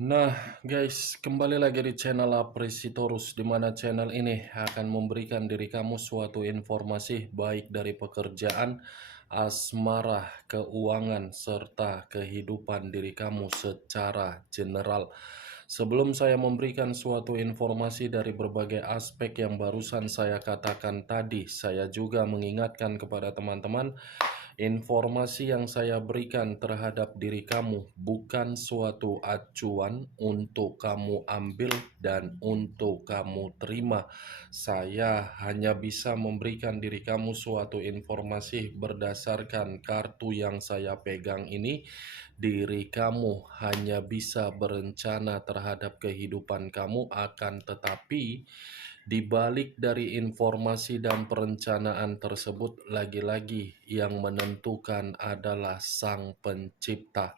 Nah, guys, kembali lagi di channel Apresitorus, di mana channel ini akan memberikan diri kamu suatu informasi baik dari pekerjaan, asmara, keuangan, serta kehidupan diri kamu secara general. Sebelum saya memberikan suatu informasi dari berbagai aspek yang barusan saya katakan tadi, saya juga mengingatkan kepada teman-teman, informasi yang saya berikan terhadap diri kamu bukan suatu acuan untuk kamu ambil dan untuk kamu terima. Saya hanya bisa memberikan diri kamu suatu informasi berdasarkan kartu yang saya pegang ini. Diri kamu hanya bisa berencana terhadap kehidupan kamu, akan tetapi di balik dari informasi dan perencanaan tersebut, lagi-lagi yang menentukan adalah Sang Pencipta.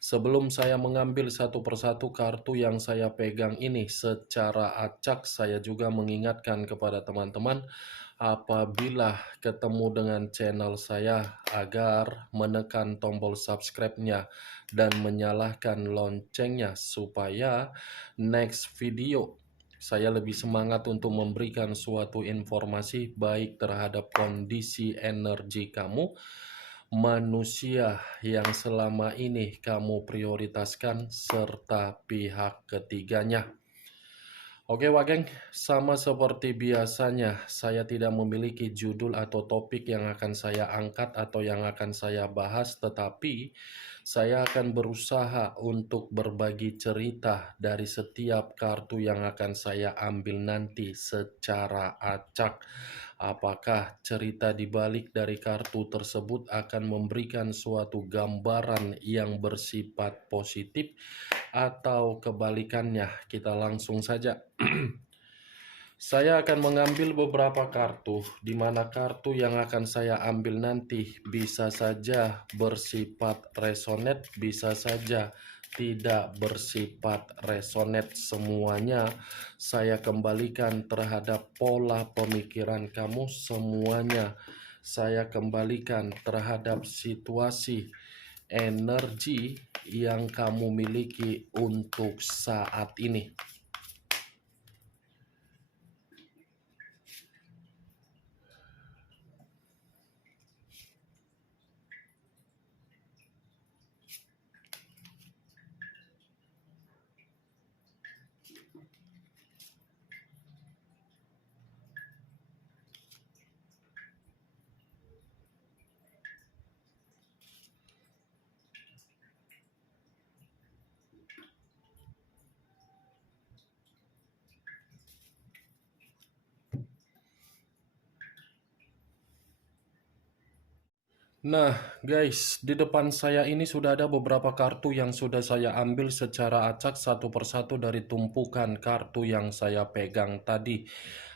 Sebelum saya mengambil satu persatu kartu yang saya pegang ini secara acak, saya juga mengingatkan kepada teman-teman apabila ketemu dengan channel saya agar menekan tombol subscribe-nya dan menyalakan loncengnya supaya next video saya lebih semangat untuk memberikan suatu informasi baik terhadap kondisi energi kamu, manusia yang selama ini kamu prioritaskan, serta pihak ketiganya. Oke Wak Geng, sama seperti biasanya, saya tidak memiliki judul atau topik yang akan saya angkat atau yang akan saya bahas, tetapi saya akan berusaha untuk berbagi cerita dari setiap kartu yang akan saya ambil nanti secara acak. Apakah cerita di balik dari kartu tersebut akan memberikan suatu gambaran yang bersifat positif atau kebalikannya? Kita langsung saja. Saya akan mengambil beberapa kartu, di mana kartu yang akan saya ambil nanti bisa saja bersifat resonate, bisa saja tidak bersifat resonate. Semuanya saya kembalikan terhadap pola pemikiran kamu, semuanya saya kembalikan terhadap situasi energi yang kamu miliki untuk saat ini. Nah, guys, di depan saya ini sudah ada beberapa kartu yang sudah saya ambil secara acak satu persatu dari tumpukan kartu yang saya pegang tadi.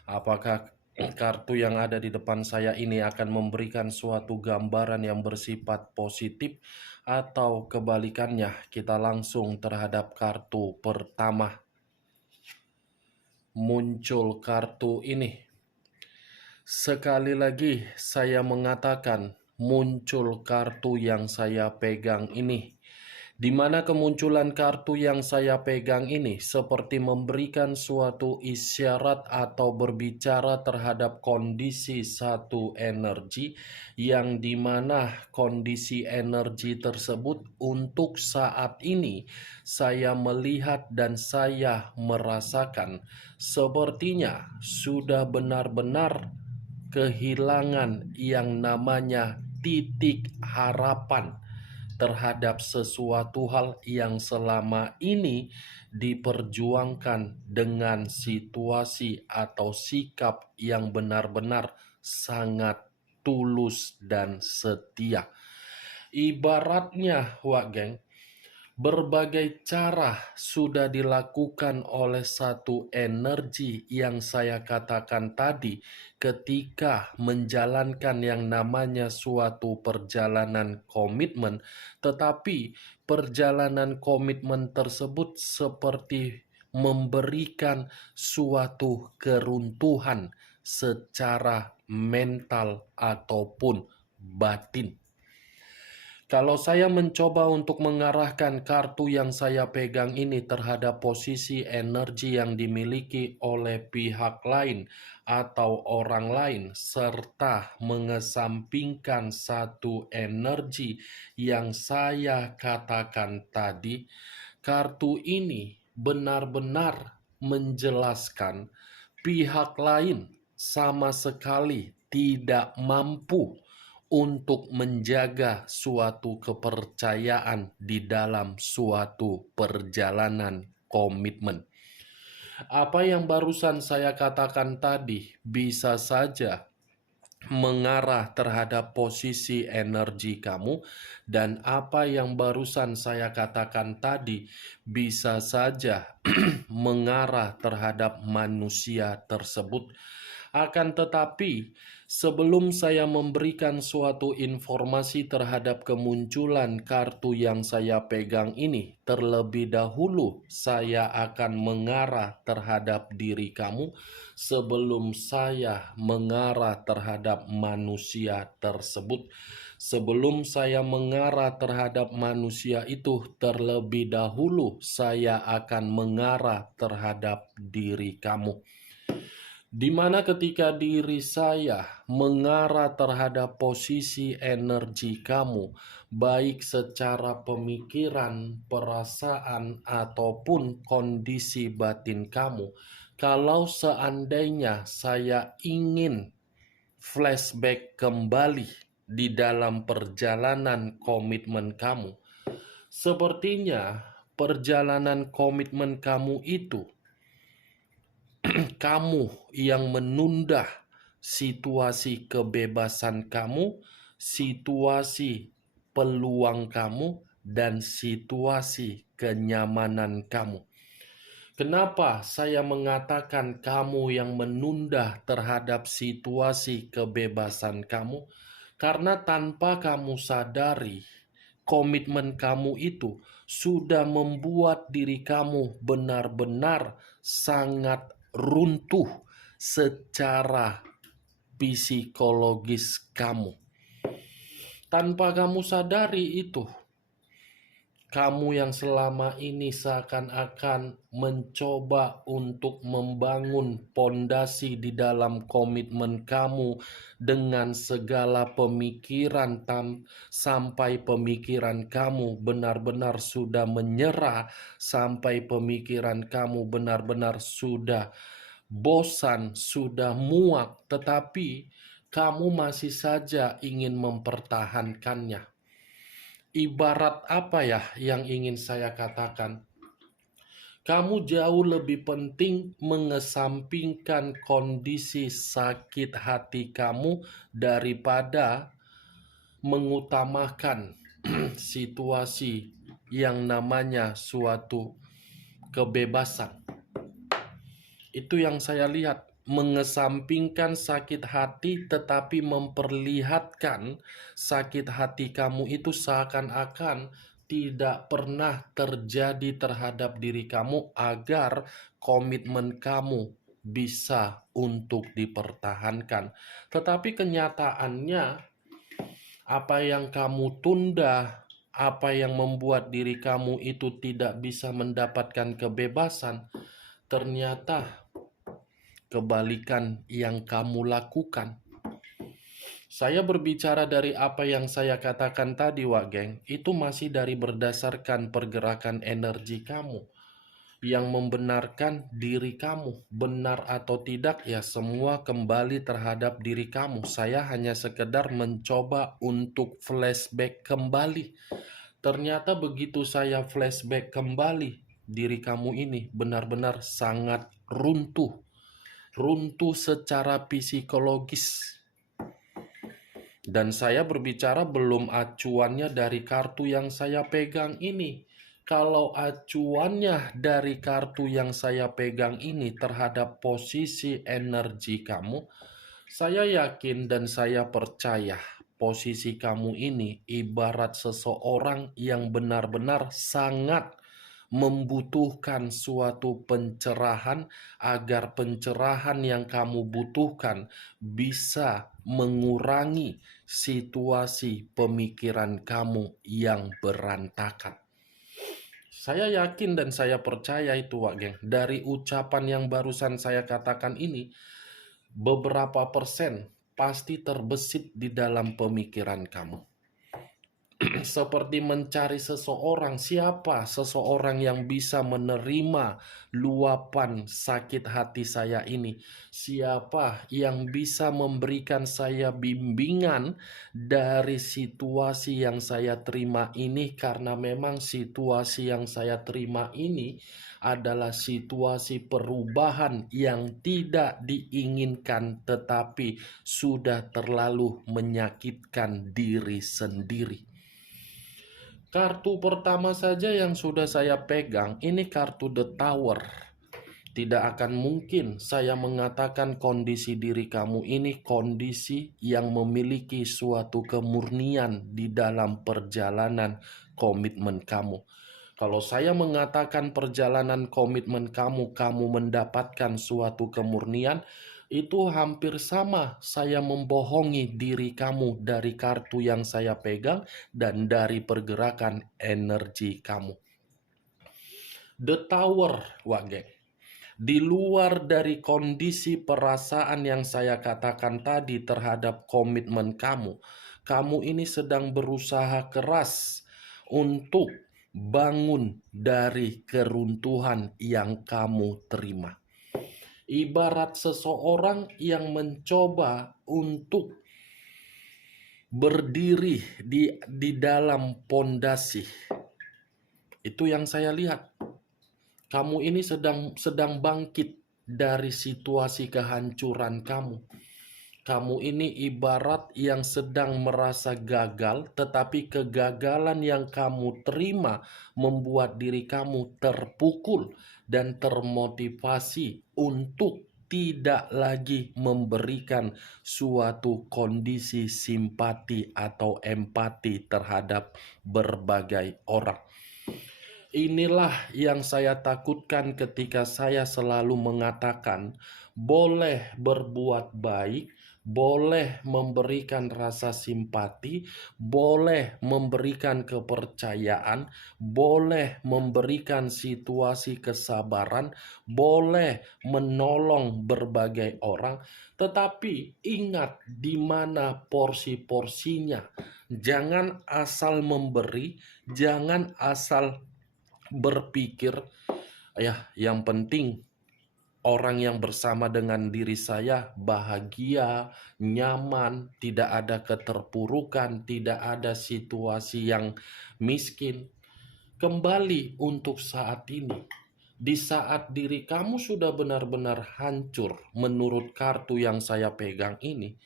Apakah kartu yang ada di depan saya ini akan memberikan suatu gambaran yang bersifat positif atau kebalikannya? Kita langsung terhadap kartu pertama. Muncul kartu ini. Sekali lagi saya mengatakan, muncul kartu yang saya pegang ini, di mana kemunculan kartu yang saya pegang ini seperti memberikan suatu isyarat atau berbicara terhadap kondisi satu energi, yang dimana kondisi energi tersebut untuk saat ini saya melihat dan saya merasakan sepertinya sudah benar-benar kehilangan yang namanya titik harapan terhadap sesuatu hal yang selama ini diperjuangkan dengan situasi atau sikap yang benar-benar sangat tulus dan setia. Ibaratnya, Wak Geng, berbagai cara sudah dilakukan oleh satu energi yang saya katakan tadi ketika menjalankan yang namanya suatu perjalanan komitmen, tetapi perjalanan komitmen tersebut seperti memberikan suatu keruntuhan secara mental ataupun batin. Kalau saya mencoba untuk mengarahkan kartu yang saya pegang ini terhadap posisi energi yang dimiliki oleh pihak lain atau orang lain, serta mengesampingkan satu energi yang saya katakan tadi, kartu ini benar-benar menjelaskan pihak lain sama sekali tidak mampu untuk menjaga suatu kepercayaan di dalam suatu perjalanan komitmen. Apa yang barusan saya katakan tadi bisa saja mengarah terhadap posisi energi kamu, dan apa yang barusan saya katakan tadi bisa saja mengarah terhadap manusia tersebut. Akan tetapi, sebelum saya memberikan suatu informasi terhadap kemunculan kartu yang saya pegang ini, terlebih dahulu saya akan mengarah terhadap diri kamu sebelum saya mengarah terhadap manusia tersebut. Sebelum saya mengarah terhadap manusia itu, terlebih dahulu saya akan mengarah terhadap diri kamu. Di mana ketika diri saya mengarah terhadap posisi energi kamu, baik secara pemikiran, perasaan, ataupun kondisi batin kamu, kalau seandainya saya ingin flashback kembali di dalam perjalanan komitmen kamu, sepertinya perjalanan komitmen kamu itu kamu yang menunda situasi kebebasan kamu, situasi peluang kamu, dan situasi kenyamanan kamu. Kenapa saya mengatakan kamu yang menunda terhadap situasi kebebasan kamu? Karena tanpa kamu sadari, komitmen kamu itu sudah membuat diri kamu benar-benar sangat runtuh secara psikologis kamu. Tanpa kamu sadari itu, kamu yang selama ini seakan-akan mencoba untuk membangun pondasi di dalam komitmen kamu dengan segala pemikiran sampai pemikiran kamu benar-benar sudah menyerah, sampai pemikiran kamu benar-benar sudah bosan, sudah muak, tetapi kamu masih saja ingin mempertahankannya. Ibarat apa ya yang ingin saya katakan? Kamu jauh lebih penting mengesampingkan kondisi sakit hati kamu daripada mengutamakan situasi yang namanya suatu kebebasan. Itu yang saya lihat. Mengesampingkan sakit hati tetapi memperlihatkan sakit hati kamu itu seakan-akan tidak pernah terjadi terhadap diri kamu agar komitmen kamu bisa untuk dipertahankan. Tetapi kenyataannya apa yang kamu tunda, apa yang membuat diri kamu itu tidak bisa mendapatkan kebebasan, ternyata kebalikan yang kamu lakukan. Saya berbicara dari apa yang saya katakan tadi, Wak Geng. Itu masih dari berdasarkan pergerakan energi kamu yang membenarkan diri kamu. Benar atau tidak, ya semua kembali terhadap diri kamu. Saya hanya sekedar mencoba untuk flashback kembali. Ternyata begitu saya flashback kembali, diri kamu ini benar-benar sangat runtuh secara psikologis. Dan saya berbicara belum acuannya dari kartu yang saya pegang ini. Kalau acuannya dari kartu yang saya pegang ini terhadap posisi energi kamu, saya yakin dan saya percaya posisi kamu ini ibarat seseorang yang benar-benar sangat membutuhkan suatu pencerahan agar pencerahan yang kamu butuhkan bisa mengurangi situasi pemikiran kamu yang berantakan. Saya yakin dan saya percaya itu, Wak Geng. Dari ucapan yang barusan saya katakan ini, beberapa persen pasti terbesit di dalam pemikiran kamu. Seperti mencari seseorang, siapa seseorang yang bisa menerima luapan sakit hati saya ini, siapa yang bisa memberikan saya bimbingan dari situasi yang saya terima ini, karena memang situasi yang saya terima ini adalah situasi perubahan yang tidak diinginkan, tetapi sudah terlalu menyakitkan diri sendiri. Kartu pertama saja yang sudah saya pegang, ini kartu The Tower. Tidak akan mungkin saya mengatakan kondisi diri kamu ini kondisi yang memiliki suatu kemurnian di dalam perjalanan komitmen kamu. Kalau saya mengatakan perjalanan komitmen kamu, kamu mendapatkan suatu kemurnian, itu hampir sama saya membohongi diri kamu dari kartu yang saya pegang dan dari pergerakan energi kamu. The Tower, Wage. Di luar dari kondisi perasaan yang saya katakan tadi terhadap komitmen kamu, kamu ini sedang berusaha keras untuk bangun dari keruntuhan yang kamu terima. Ibarat seseorang yang mencoba untuk berdiri di dalam pondasi. Itu yang saya lihat. Kamu ini sedang bangkit dari situasi kehancuran kamu. Kamu ini ibarat yang sedang merasa gagal, tetapi kegagalan yang kamu terima membuat diri kamu terpukul dan termotivasi untuk tidak lagi memberikan suatu kondisi simpati atau empati terhadap berbagai orang. Inilah yang saya takutkan ketika saya selalu mengatakan boleh berbuat baik, boleh memberikan rasa simpati, boleh memberikan kepercayaan, boleh memberikan situasi kesabaran, boleh menolong berbagai orang, tetapi ingat di mana porsi-porsinya. Jangan asal memberi, jangan asal berpikir, ya yang penting orang yang bersama dengan diri saya bahagia, nyaman, tidak ada keterpurukan, tidak ada situasi yang miskin. Kembali untuk saat ini, di saat diri kamu sudah benar-benar hancur menurut kartu yang saya pegang ini,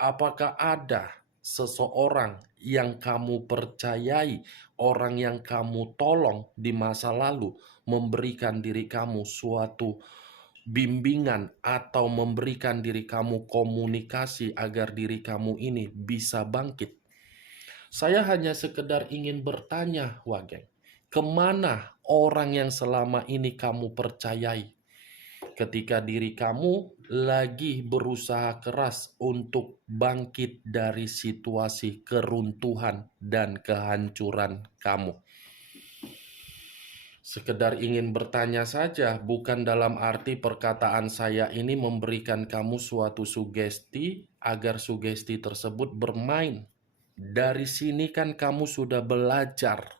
apakah ada seseorang yang kamu percayai, orang yang kamu tolong di masa lalu, memberikan diri kamu suatu bimbingan atau memberikan diri kamu komunikasi agar diri kamu ini bisa bangkit? Saya hanya sekedar ingin bertanya, Wageng, kemana orang yang selama ini kamu percayai? Ketika diri kamu lagi berusaha keras untuk bangkit dari situasi keruntuhan dan kehancuran kamu. Sekedar ingin bertanya saja, bukan dalam arti perkataan saya ini memberikan kamu suatu sugesti agar sugesti tersebut bermain. Dari sini kan kamu sudah belajar.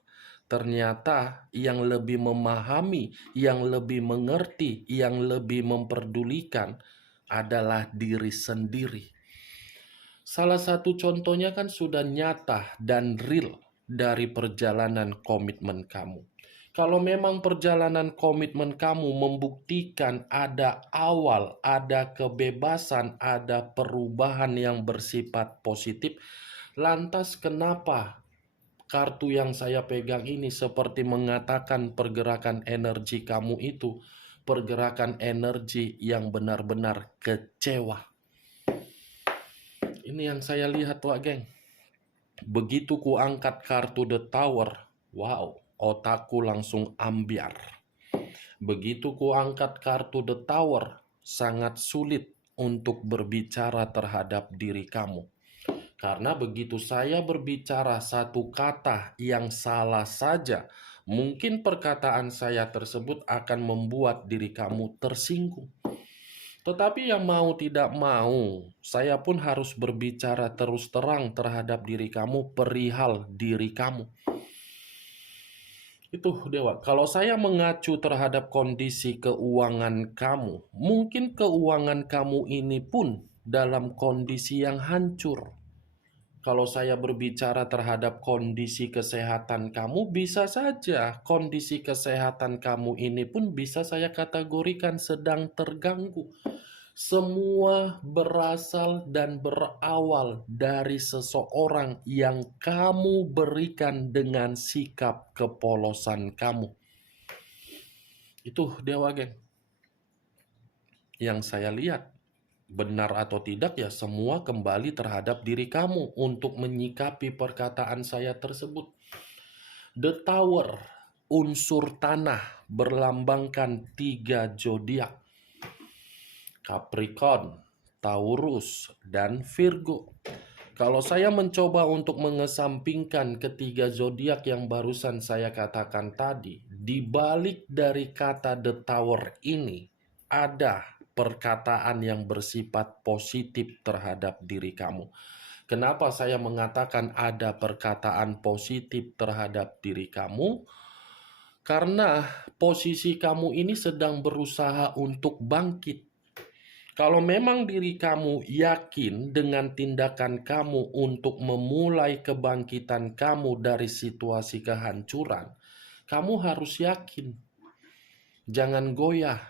Ternyata yang lebih memahami, yang lebih mengerti, yang lebih memperdulikan adalah diri sendiri. Salah satu contohnya kan sudah nyata dan real dari perjalanan komitmen kamu. Kalau memang perjalanan komitmen kamu membuktikan ada awal, ada kebebasan, ada perubahan yang bersifat positif, lantas kenapa kartu yang saya pegang ini seperti mengatakan pergerakan energi kamu itu pergerakan energi yang benar-benar kecewa? Ini yang saya lihat, Wak Geng. Begitu ku angkat kartu The Tower, wow, otakku langsung ambiar. Begitu ku angkat kartu The Tower, sangat sulit untuk berbicara terhadap diri kamu. Karena begitu saya berbicara satu kata yang salah saja, mungkin perkataan saya tersebut akan membuat diri kamu tersinggung. Tetapi yang mau tidak mau, saya pun harus berbicara terus terang terhadap diri kamu, perihal diri kamu. Itu Dewa, kalau saya mengacu terhadap kondisi keuangan kamu, mungkin keuangan kamu ini pun dalam kondisi yang hancur. Kalau saya berbicara terhadap kondisi kesehatan kamu, bisa saja kondisi kesehatan kamu ini pun bisa saya kategorikan sedang terganggu. Semua berasal dan berawal dari seseorang yang kamu berikan dengan sikap kepolosan kamu. Itu Dewa Geng. Yang saya lihat, benar atau tidak ya semua kembali terhadap diri kamu untuk menyikapi perkataan saya tersebut. The Tower, unsur tanah, berlambangkan 3 zodiak. Capricorn, Taurus, dan Virgo. Kalau saya mencoba untuk mengesampingkan ketiga zodiak yang barusan saya katakan tadi, di balik dari kata The Tower ini ada perkataan yang bersifat positif terhadap diri kamu. Kenapa saya mengatakan ada perkataan positif terhadap diri kamu? Karena posisi kamu ini sedang berusaha untuk bangkit. Kalau memang diri kamu yakin dengan tindakan kamu untuk memulai kebangkitan kamu dari situasi kehancuran, kamu harus yakin. Jangan goyah.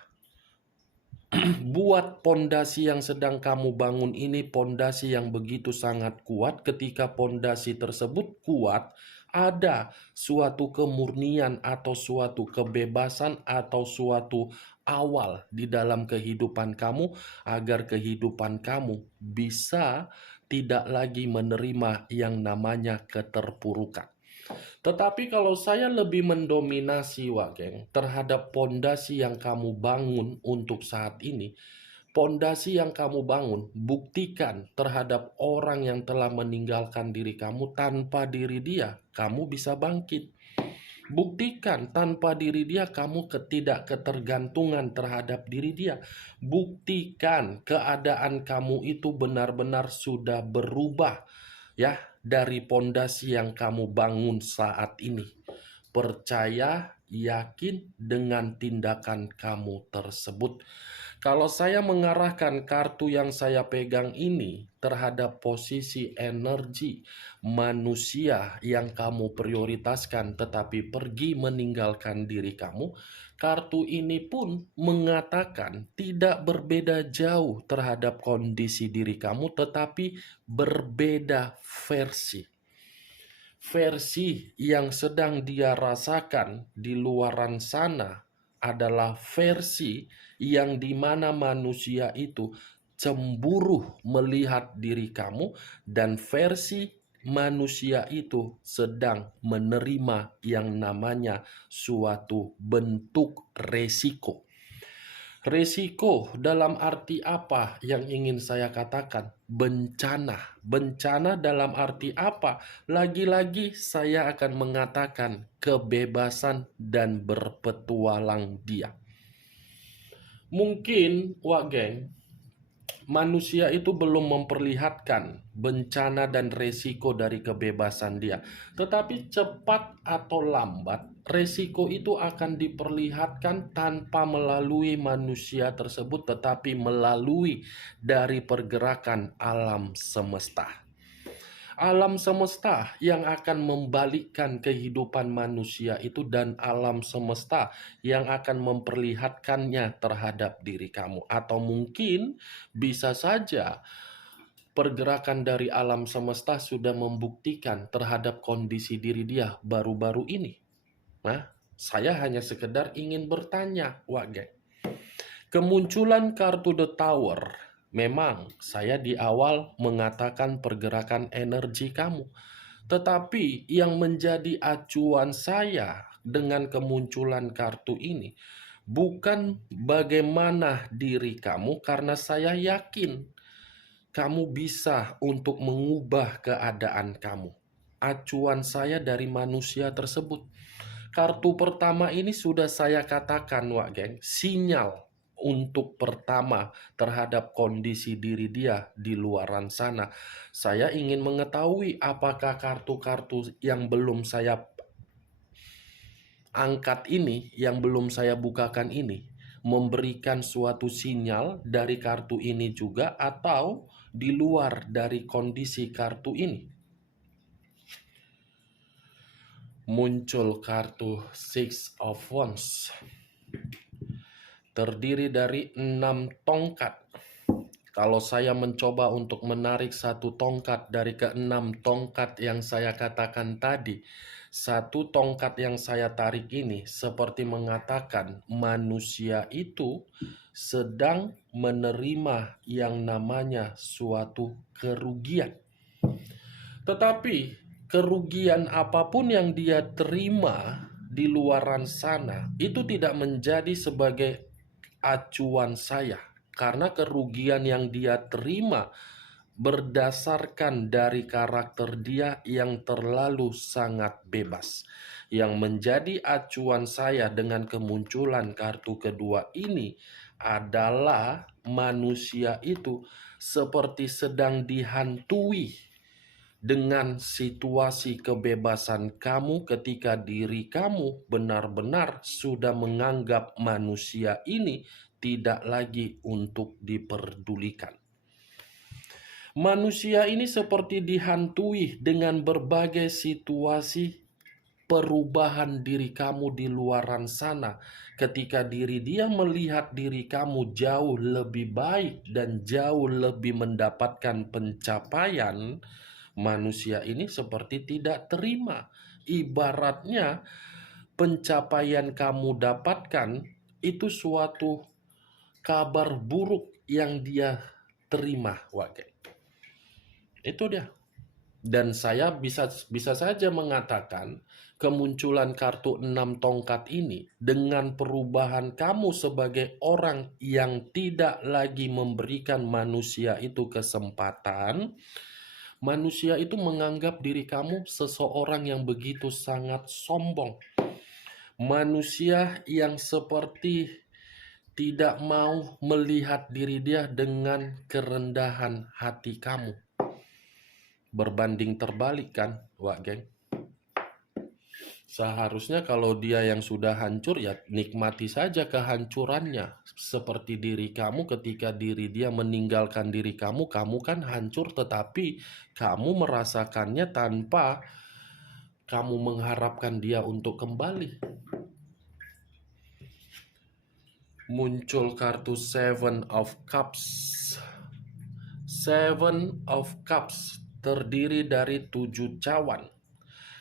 Buat pondasi yang sedang kamu bangun ini pondasi yang begitu sangat kuat. Ketika pondasi tersebut kuat, ada suatu kemurnian atau suatu kebebasan atau suatu awal di dalam kehidupan kamu agar kehidupan kamu bisa tidak lagi menerima yang namanya keterpurukan. Tetapi kalau saya lebih mendominasi Wageng terhadap pondasi yang kamu bangun untuk saat ini, pondasi yang kamu bangun, buktikan terhadap orang yang telah meninggalkan diri kamu, tanpa diri dia, kamu bisa bangkit. Buktikan tanpa diri dia, kamu tidak ketergantungan terhadap diri dia. Buktikan keadaan kamu itu benar-benar sudah berubah, ya, dari pondasi yang kamu bangun saat ini. Percaya, yakin dengan tindakan kamu tersebut. Kalau saya mengarahkan kartu yang saya pegang ini terhadap posisi energi manusia yang kamu prioritaskan tetapi pergi meninggalkan diri kamu, kartu ini pun mengatakan tidak berbeda jauh terhadap kondisi diri kamu tetapi berbeda versi. Versi yang sedang dia rasakan di luaran sana adalah versi yang dimana manusia itu cemburu melihat diri kamu, dan versi manusia itu sedang menerima yang namanya suatu bentuk resiko. Resiko dalam arti apa yang ingin saya katakan? Bencana. Bencana dalam arti apa? Lagi-lagi saya akan mengatakan kebebasan dan berpetualang dia. Mungkin, Wageng, manusia itu belum memperlihatkan bencana dan resiko dari kebebasan dia. Tetapi cepat atau lambat, resiko itu akan diperlihatkan tanpa melalui manusia tersebut, tetapi melalui dari pergerakan alam semesta. Alam semesta yang akan membalikkan kehidupan manusia itu, dan alam semesta yang akan memperlihatkannya terhadap diri kamu. Atau mungkin bisa saja pergerakan dari alam semesta sudah membuktikan terhadap kondisi diri dia baru-baru ini. Nah, saya hanya sekedar ingin bertanya, Wage. Kemunculan kartu The Tower, memang saya di awal mengatakan pergerakan energi kamu. Tetapi yang menjadi acuan saya dengan kemunculan kartu ini bukan bagaimana diri kamu, karena saya yakin kamu bisa untuk mengubah keadaan kamu. Acuan saya dari manusia tersebut. Kartu pertama ini sudah saya katakan, Wak Geng, sinyal untuk pertama terhadap kondisi diri dia di luaran sana. Saya ingin mengetahui apakah kartu-kartu yang belum saya angkat ini, yang belum saya bukakan ini, memberikan suatu sinyal dari kartu ini juga atau di luar dari kondisi kartu ini. Muncul kartu Six of Wands. Terdiri dari 6 tongkat. Kalau saya mencoba untuk menarik satu tongkat dari ke-6 tongkat yang saya katakan tadi, satu tongkat yang saya tarik ini seperti mengatakan manusia itu sedang menerima yang namanya suatu kerugian. Tetapi kerugian apapun yang dia terima di luaran sana itu tidak menjadi sebagai acuan saya. Karena kerugian yang dia terima berdasarkan dari karakter dia yang terlalu sangat bebas. Yang menjadi acuan saya dengan kemunculan kartu kedua ini adalah manusia itu seperti sedang dihantui dengan situasi kebebasan kamu ketika diri kamu benar-benar sudah menganggap manusia ini tidak lagi untuk diperdulikan. Manusia ini seperti dihantui dengan berbagai situasi perubahan diri kamu di luaran sana. Ketika diri dia melihat diri kamu jauh lebih baik dan jauh lebih mendapatkan pencapaian, manusia ini seperti tidak terima. Ibaratnya pencapaian kamu dapatkan itu suatu kabar buruk yang dia terima, Wak. Itu dia. Dan saya bisa saja mengatakan kemunculan kartu 6 tongkat ini dengan perubahan kamu sebagai orang yang tidak lagi memberikan manusia itu kesempatan. Manusia itu menganggap diri kamu seseorang yang begitu sangat sombong. Manusia yang seperti tidak mau melihat diri dia dengan kerendahan hati kamu. Berbanding terbalik kan, Wak Geng? Seharusnya kalau dia yang sudah hancur ya nikmati saja kehancurannya. Seperti diri kamu ketika diri dia meninggalkan diri kamu kan hancur, tetapi kamu merasakannya tanpa kamu mengharapkan dia untuk kembali. Muncul kartu Seven of Cups. Seven of Cups terdiri dari 7 cawan.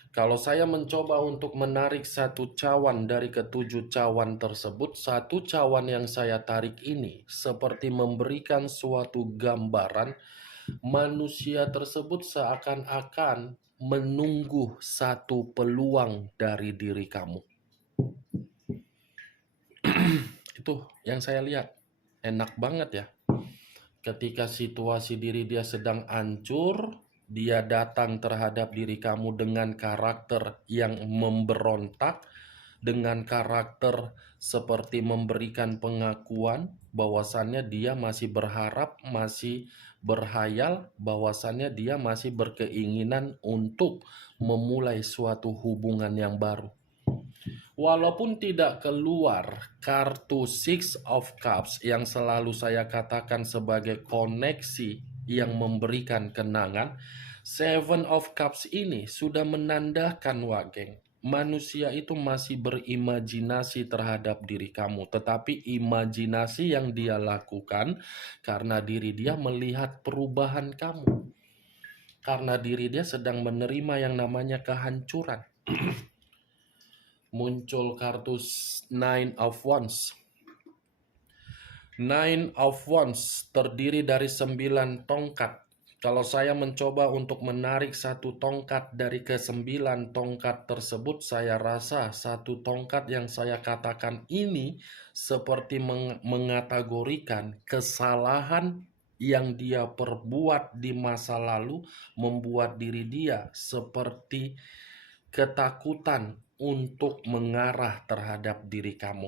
Kalau saya mencoba untuk menarik satu cawan dari ke-7 cawan tersebut, satu cawan yang saya tarik ini seperti memberikan suatu gambaran manusia tersebut seakan-akan menunggu satu peluang dari diri kamu. Itu yang saya lihat. Enak banget ya. Ketika situasi diri dia sedang hancur, dia datang terhadap diri kamu dengan karakter yang memberontak, dengan karakter seperti memberikan pengakuan bahwasannya dia masih berharap, masih berhayal, bahwasannya dia masih berkeinginan untuk memulai suatu hubungan yang baru. Walaupun tidak keluar kartu Six of Cups yang selalu saya katakan sebagai koneksi yang memberikan kenangan, Seven of Cups ini sudah menandakan, Wak Geng, manusia itu masih berimajinasi terhadap diri kamu. Tetapi imajinasi yang dia lakukan karena diri dia melihat perubahan kamu. Karena diri dia sedang menerima yang namanya kehancuran. Muncul kartu Nine of Wands. Nine of Wands terdiri dari 9 tongkat. Kalau saya mencoba untuk menarik satu tongkat dari ke-9 tongkat tersebut, saya rasa satu tongkat yang saya katakan ini seperti mengategorikan kesalahan yang dia perbuat di masa lalu, membuat diri dia seperti ketakutan untuk mengarah terhadap diri kamu.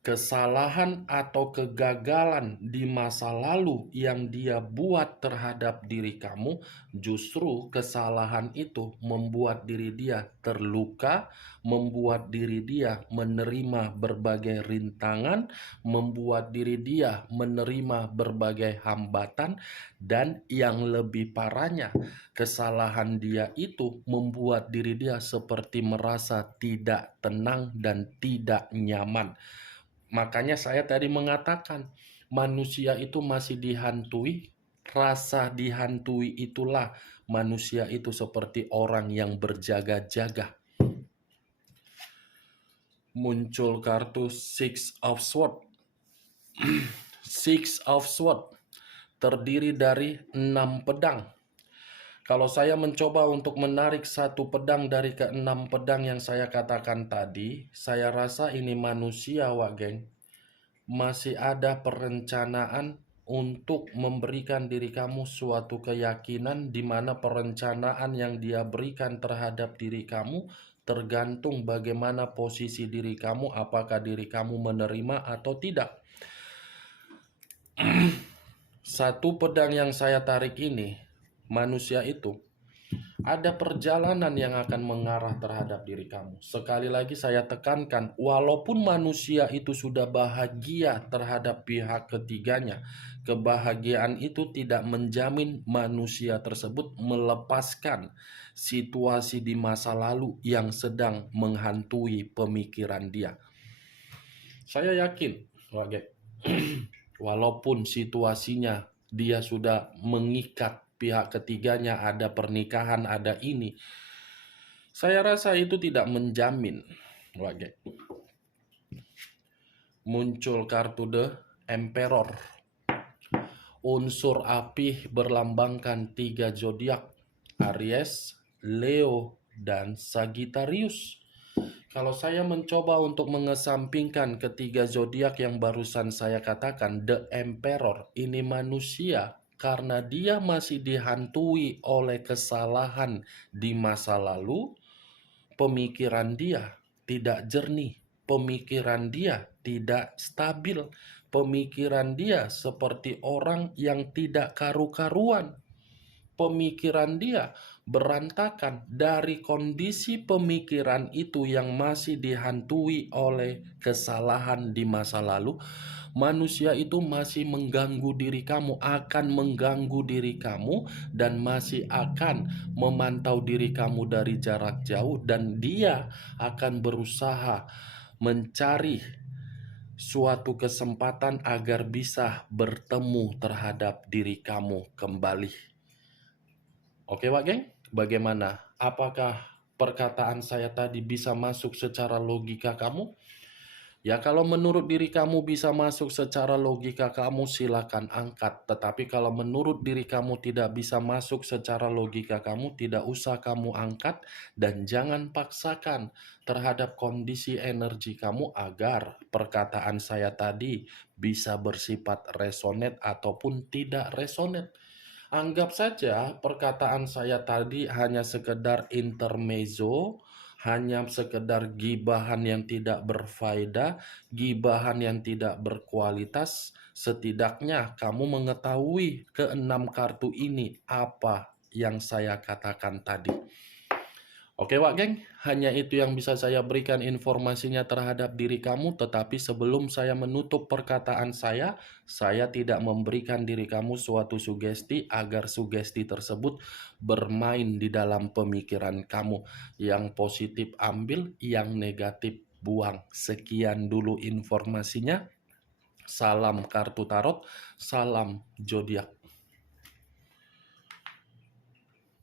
Kesalahan atau kegagalan di masa lalu yang dia buat terhadap diri kamu, justru kesalahan itu membuat diri dia terluka, membuat diri dia menerima berbagai rintangan, membuat diri dia menerima berbagai hambatan, dan yang lebih parahnya, kesalahan dia itu membuat diri dia seperti merasa tidak tenang dan tidak nyaman. Makanya saya tadi mengatakan, manusia itu masih dihantui, rasa dihantui itulah manusia itu seperti orang yang berjaga-jaga. Muncul kartu Six of Swords. Six of Swords terdiri dari 6 pedang. Kalau saya mencoba untuk menarik satu pedang dari ke-6 pedang yang saya katakan tadi, saya rasa ini manusia, Wak Geng, masih ada perencanaan untuk memberikan diri kamu suatu keyakinan di mana perencanaan yang dia berikan terhadap diri kamu tergantung bagaimana posisi diri kamu, apakah diri kamu menerima atau tidak. Satu pedang yang saya tarik ini, manusia itu ada perjalanan yang akan mengarah terhadap diri kamu. Sekali lagi saya tekankan, walaupun manusia itu sudah bahagia terhadap pihak ketiganya, kebahagiaan itu tidak menjamin manusia tersebut melepaskan situasi di masa lalu yang sedang menghantui pemikiran dia. Saya yakin, Wage, walaupun situasinya dia sudah mengikat pihak ketiganya, ada pernikahan, ada ini, saya rasa itu tidak menjamin, Wage. Muncul kartu The Emperor. Unsur api berlambangkan 3 zodiak, Aries, Leo, dan Sagittarius. Kalau saya mencoba untuk mengesampingkan ketiga zodiak yang barusan saya katakan, The Emperor ini manusia karena dia masih dihantui oleh kesalahan di masa lalu. Pemikiran dia tidak jernih, pemikiran dia tidak stabil, pemikiran dia seperti orang yang tidak karu-karuan. Pemikiran dia berantakan. Dari kondisi pemikiran itu yang masih dihantui oleh kesalahan di masa lalu, manusia itu masih mengganggu diri kamu, akan mengganggu diri kamu, dan masih akan memantau diri kamu dari jarak jauh, dan dia akan berusaha mencari suatu kesempatan agar bisa bertemu terhadap diri kamu kembali. Oke, Wak Geng, bagaimana? Apakah perkataan saya tadi bisa masuk secara logika kamu? Ya, kalau menurut diri kamu bisa masuk secara logika kamu, silakan angkat. Tetapi kalau menurut diri kamu tidak bisa masuk secara logika kamu, tidak usah kamu angkat. Dan jangan paksakan terhadap kondisi energi kamu agar perkataan saya tadi bisa bersifat resonate ataupun tidak resonate. Anggap saja perkataan saya tadi hanya sekedar intermezzo, hanya sekedar gibahan yang tidak berfaedah, gibahan yang tidak berkualitas. Setidaknya kamu mengetahui keenam kartu ini apa yang saya katakan tadi. Oke, Wak Geng, hanya itu yang bisa saya berikan informasinya terhadap diri kamu. Tetapi sebelum saya menutup perkataan saya tidak memberikan diri kamu suatu sugesti agar sugesti tersebut bermain di dalam pemikiran kamu. Yang positif ambil, yang negatif buang. Sekian dulu informasinya. Salam kartu tarot, salam zodiak.